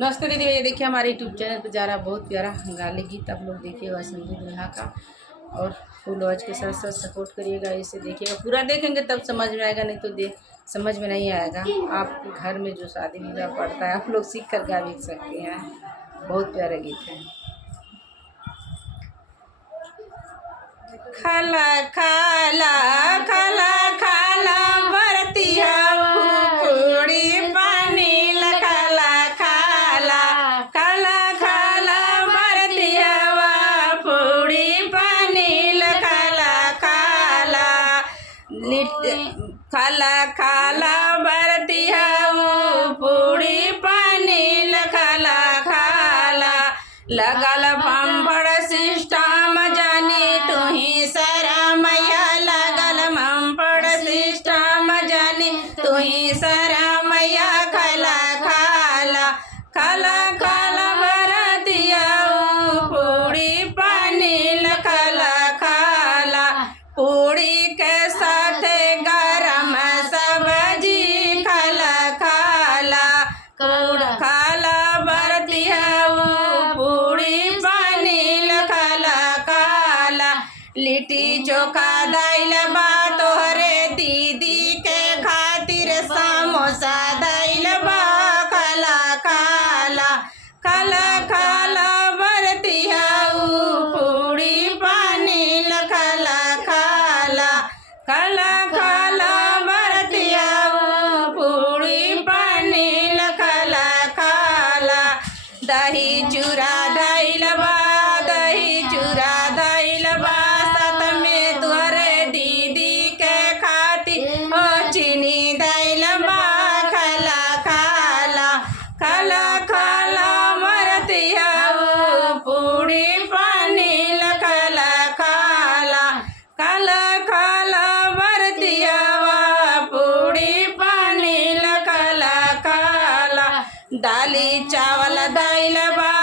नमस्ते दीदी, ये देखिए हमारे यूट्यूब चैनल पे जा रहा बहुत प्यारा गाली गीत। आप लोग देखिएगा संजू दुल्हा का, और फुल आवाज के साथ साथ सपोर्ट करिएगा। इसे देखिएगा, पूरा देखेंगे तब समझ में आएगा, नहीं तो समझ में नहीं आएगा। आपके घर में जो शादी विवाह पड़ता है आप लोग सीख कर गा भी सकते हैं। बहुत प्यारा गीत है। खाला खाला खाला खाला बरतिया पूरी पानी लखाला खाला खाला खाला बरतिया पूरी पानी लखाला खाला खाला खाला बरतिया पूरी पानी लखाला खाला लगल बम्बड़ सिस्टम जानी तुही सरा मैया लगल बम्बड़ सिस्टम जानी तुही सरा मैया खाला खाला खाला खाला बरतिया पूरी पानी लखाला खाला पूरी के साथ गरम सब्जी खाला खाला खाला बरतिया लिट्टी चोखा दाइल बा तोहरे दीदी के खातिर समोसा दाइल बा खाला खाला खाला खाला बरतिया पूरी पानी लखाला खाला खाला खाला बरतिया पूरी पानी लखाला खाला दही चूड़ा दाइल बा दही चूड़ा दाइल बा चीनी दाइल बा खाला खाला खाला खाला बरतिया पूरी पानी लखाला खाला खाला खाला बरतिया पूरी पानी लखाला खाला दाली चावल दाइल बा